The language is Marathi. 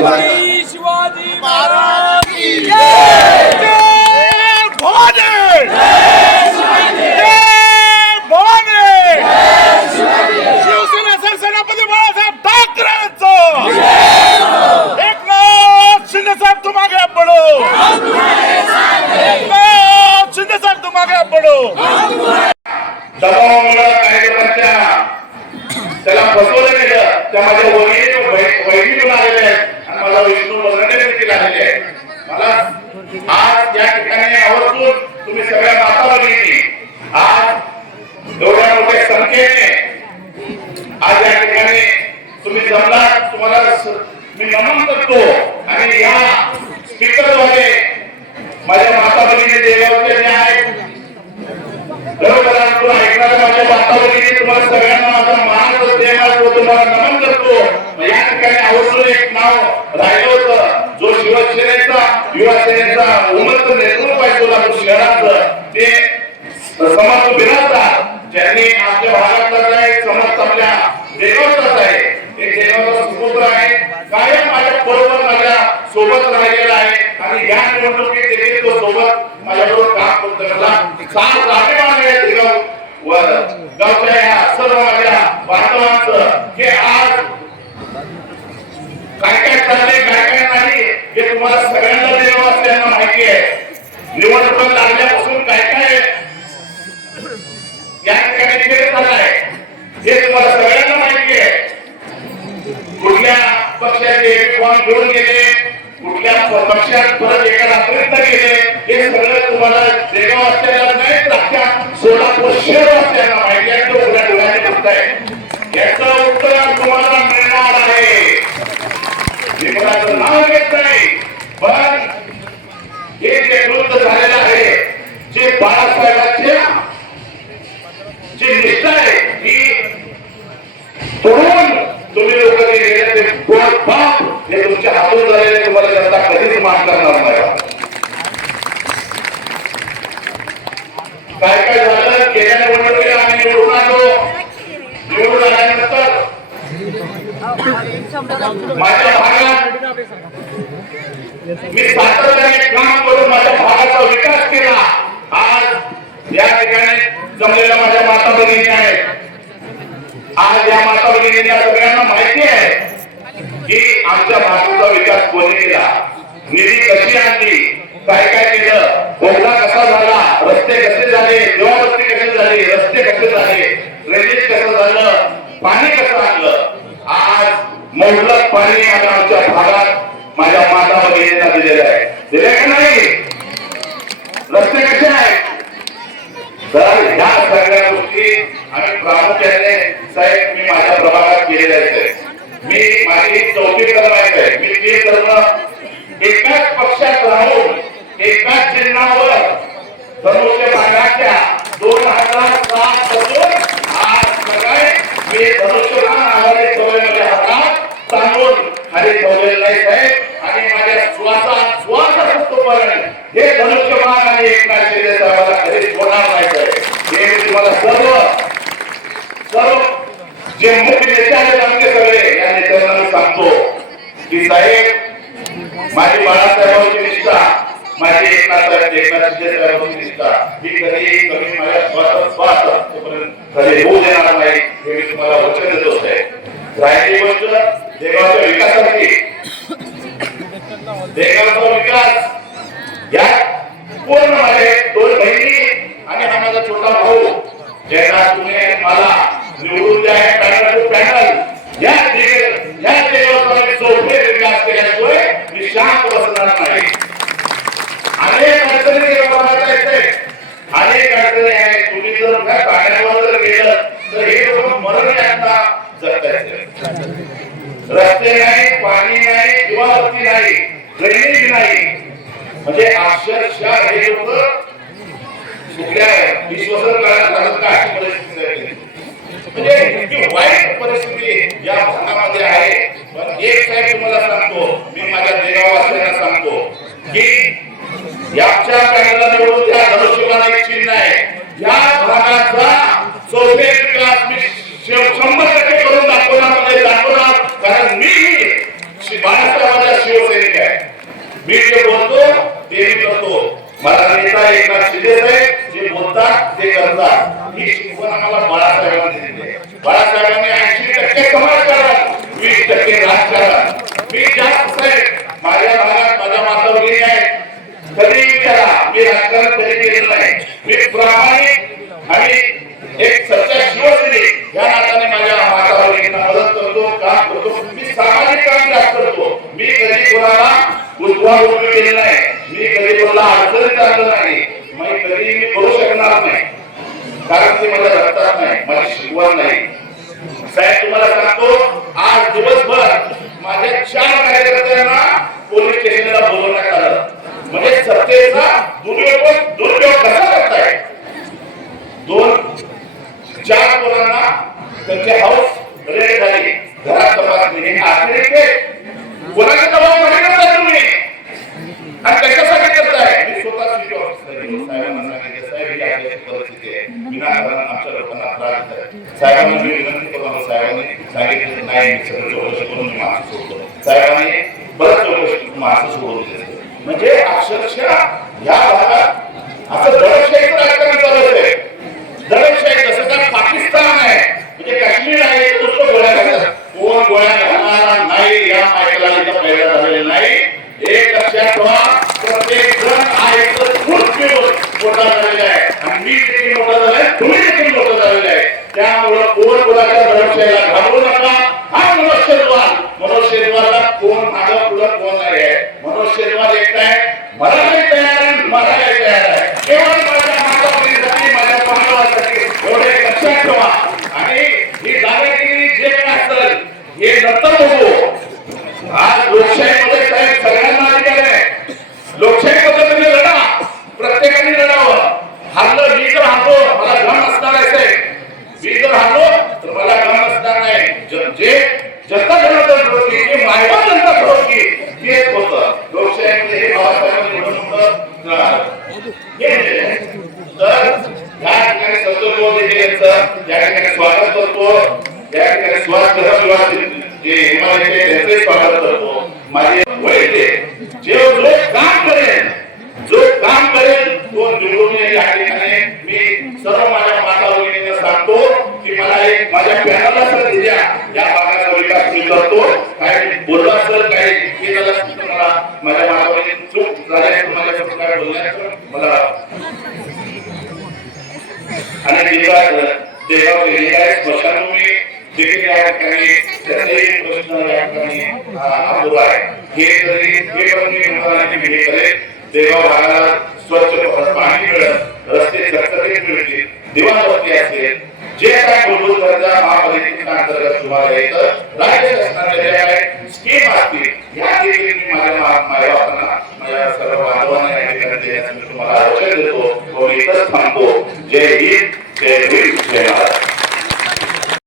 या त्या माझ्या वहिनी वहिनी पण आहेत. आणि मला विष्णू वगैरे देखील आलेले आहेत. मला आज या ठिकाणी आवर्जून तुम्ही सगळ्या माता भगिनी आज एवढ्या मोठ्या संख्येने आज या ठिकाणी तुम्ही जमला तुम्हाला मी नमन करतो. आणि या स्पीकरद्वारे माझ्या माता भगिनी देवाच्या न्याय. आहेत बरोबर ऐकणाऱ्या माझ्या वातावरणी तुम्हाला सगळ्यांना माझा मान व तुम्हाला नमन करतो या ठिकाणी अवसर एक नाव राहिलं होतं जो शिवसेनेचा युवासेनेचा सेनेचा नेतृत्व आहे सोलापूर शहराचं ते समाज बिराजदार ज्यांनी आपल्या भागातला आहे समाज आपल्या देवाचाच आहे ते देवाचा सुपुत्र आहे कायम माझ्या बरोबर माझ्या सोबत राहिलेला आहे आणि या निवडणुकीत देखील तो सोबत माझ्याबरोबर काम करतो मला सात अभिमान आहे दिगाव गावच्या या सर्व हे आज काय काय चालले काय काय नाही हे तुम्हाला सगळ्यांना देव असल्यानं माहिती आहे. निवडणूक लागल्यापासून काय काय या ठिकाणी निघत झालाय हे तुम्हाला सगळ्यांना माहिती आहे. कुठल्या पक्षाचे कोण घेऊन गेले कुठल्या पक्षात परत एका रात्रीत गेले हे सगळं तुम्हाला देगाव असल्याला नाही तर अख्ख्या सोलापूर शहर असल्याला माहिती आहे तो उद्या डोळ्याने बघताय. याचं उत्तर तुम्हाला मिळणार आहे मी कोणाचं नाव घेत नाही. पण हे जे कृत्य झालेलं आहे जे बाळासाहेबांच्या जी निष्ठा आहे ही तोडून तुम्ही लोक जे गेले ते गोड पाप हे तुमच्या हातून झालेले तुम्हाला जनता कधीच मान करणार नाही. काय काय झालं? गेल्या निवडणुकीला आम्ही निवडून आलो. निवडून आल्यानंतर माझ्या भागात मी सातत्याने काम करून माझ्या भागाचा विकास केला. आज या ठिकाणी जमलेल्या माझ्या माता भगिनी आहेत. आज या माता भगिनींना सगळ्यांना माहिती आहे की आमच्या भागाचा विकास कोणी केला? निधी कशी आणली? काय काय केलं? बोगदा कसा झाला? रस्ते कसे झाले? देवाबत्ती कसे झाली? रस्ते कसे झाले? ड्रेनेज कसं झालं? पाणी कसं आणलं? आज मुबलक पाणी आम्ही आमच्या भागात माझ्या माता भगिनींना दिलेलं आहे. दिले का नाही? रस्ते कसे आहेत? तर ह्या सगळ्या गोष्टी आम्ही प्रामुख्याने साहेब मी माझ्या प्रभागात केलेल्या आहेत. मी माझी चौथी कर्म आहे मी ते कर्म एकाच पक्षात राहून एकाच चिन्हावर धनुष्य भागाच्या दोन हजार सात पासून आज सकाळी मी धनुष्यबाण आघाडी ठेवलेल्या हातात तांदूळ खाली ठेवलेलं नाही साहेब आणि माझ्या श्वासात श्वास असतोपर्यंत हे धनुष्यबाण आणि एकनाथ शिंदे साहेबांना कधी सोडणार नाही साहेब हे मी तुम्हाला सर्व सर्व जे मुख्य नेते आहेत आमचे सगळे. या नेत्यांना मी सांगतो की साहेब माझी बाळासाहेबांची निष्ठा माझी एकनाथ साहेब एकनाथ शिंदे साहेबांची निष्ठा ही कधी कमी माझ्या श्वासात स्वास कधी होऊ देणार नाही हे मी तुम्हाला वचन देतो साहेब. राहिली गोष्ट देवाच्या विकासासाठी. देवाचा विकास या पूर्ण माझे दोन बहिणी आणि हा माझा छोटा भाऊ ज्यांना तुम्ही मला निवडून द्या पॅनल टू पॅनल या दे- या देवाचा मी चौफे विकास केल्याशिवाय मी शांत बसणार नाही अनेक अडचणी देवाला येते अनेक अडचणी आहेत तुम्ही जर त्या पाण्यावर जर गेलं तर हे लोक मरण यातना जगतायचे रस्ते नाही पाणी नाही किंवा वस्ती नाही ड्रेनेज नाही. म्हणजे अक्षरशः हे लोक कुठल्या विश्वसन काय परिस्थिती म्हणजे इतकी वाईट परिस्थिती या भागामध्ये आहे. पण एक साहेब तुम्हाला सांगतो मी माझ्या देगावासियांना सांगतो की याच्या पॅनलला निवडून द्या धनुष्यबाण एक चिन्ह आहे या भागाचा चौथे विकास मी शेवट सांगितले बाळासाहेबांनी ऐंशी टक्के समाजकारण वीस टक्के राजकारण मी जास्त आहे माझ्या भागात माझ्या माता भगिनी आहेत कधी विचारा मी राजकारण कधी केलेलं नाही मी प्रामाणिक आणि एक सच्चा शिवसैनिक या नात्याने माझ्या माता भगिनींना मदत करतो काम करतो मी सामाजिक काम जास्त करतो मी कधी कोणाला उद्भव केलेला आहे मी कधी कोणाला अडचणीत आणलं नाही. मी कधी मी करू शकणार नाही. कारण ते मला रक्तात नाही. मला शिकवण नाही. साहेब तुम्हाला सांगतो आज दिवसभर माझ्या चार कार्यकर्त्यांना पोलीस स्टेशनला बोलवण्यात आलं म्हणजे सत्तेचा दुरुपयोग दुरुपयोग कसा करताय दोन चार पोरांना त्यांचे हाऊस रेड झाली घरात तपासणी हे आखरी ते कोणाच्या दबावमध्ये करताय तुम्ही आणि कशासाठी करताय मी स्वतः सिटी ऑफिसर आहे. साहेबांना सांगितलं साहेब ही आपली अशी परिस्थिती आहे विनाकारण आमच्या लोकांना त्रास देत आहे साहेबांना मी विनंती करतो साहेबांनी सांगितलं नाही मी सगळं चौकशी करून मी माणसं सोडतो साहेबांनी बरं चौकशी करून माणसं सोडून म्हणजे अक्षरशः या भागात असं दडपशाहीचं राजकारण चालू आहे दडपशाही जसं काय पाकिस्तान आहे म्हणजे काश्मीर आहे तो नुसतं गोळ्या घालतात कोण गोळ्या घालणारा नाही या मायकला इथं पैदा झालेला नाही एक लक्षात ठेवा प्रत्येक जण हा एक खूप मोठा झालेला आहे आणि मी देखील मोठा झालाय तुम्ही देखील मोठं झालेलं आहे त्यामुळं कोण कोणाच्या दडपशाहीला घाबरू नका. हा मनुष्यद्वार मनुष्यद्वारला कोण मागं पुढं कोण नाही आहे मनुष्यद्वार एकटा आहे. मराठी तयार आहे मराठी तयार आहे. केवळ माझ्या मातापित्यासाठी माझ्या समाजासाठी एवढे लक्षात ठेवा. आणि ही दादागिरी जे काय असेल हे नंतर बघू आज लोकशाहीमध्ये साहेब सगळ्यांना अधिकार आहे लोकशाहीमध्ये तुम्ही लढा प्रत्येकाने लढावं हल्लं मी जर हल्लो मला घम असणार आहे साहेब मी जर हल्लो तर मला घम असणार नाही ज- जे जनता जनार्दन ठरवती जे मायवा जनता ठरवती तेच होतं लोकशाहीमध्ये हे बाबासाहेबांनी एवढं मोठं अं, हे दिलेलं आहे. तर या ठिकाणी यांचं या ठिकाणी स्वागत करतो या ठिकाणी स्वागत कदम जे हिमालयाचे त्यांचे स्वागत करतो माझे वैद्य जे जो काम करेल जो काम करेल तो निवडून येईल या ठिकाणी मी सर्व माझ्या माता भगिनींना सांगतो की मला एक माझ्या पॅनलला सर द्या या भागाचा विकास मी करतो काय बोलला देवाळ देवाळ स्मशानभूमी देखील या ठिकाणी त्याचाही प्रश्न या ठिकाणी अधूर आहे. हे तरी हे पण मी म्हणताना की करेल देवा भागाला स्वच्छ पाणी मिळत रस्ते चकचकीत मिळतील दिवाणवस्ती असेल जे काय मूलभूत गरजा महापालिकेच्या अंतर्गत तुम्हाला येतं. राज्य शासनाच्या ज्या काही स्कीम असतील या देखील मी माझ्या मा- माझ्या सर्व बांधवांना या ठिकाणी देण्याचं तुम्हाला आश्वासन देतो. व इथंच थांबतो. जय हिंद. जय भीम जय महाराज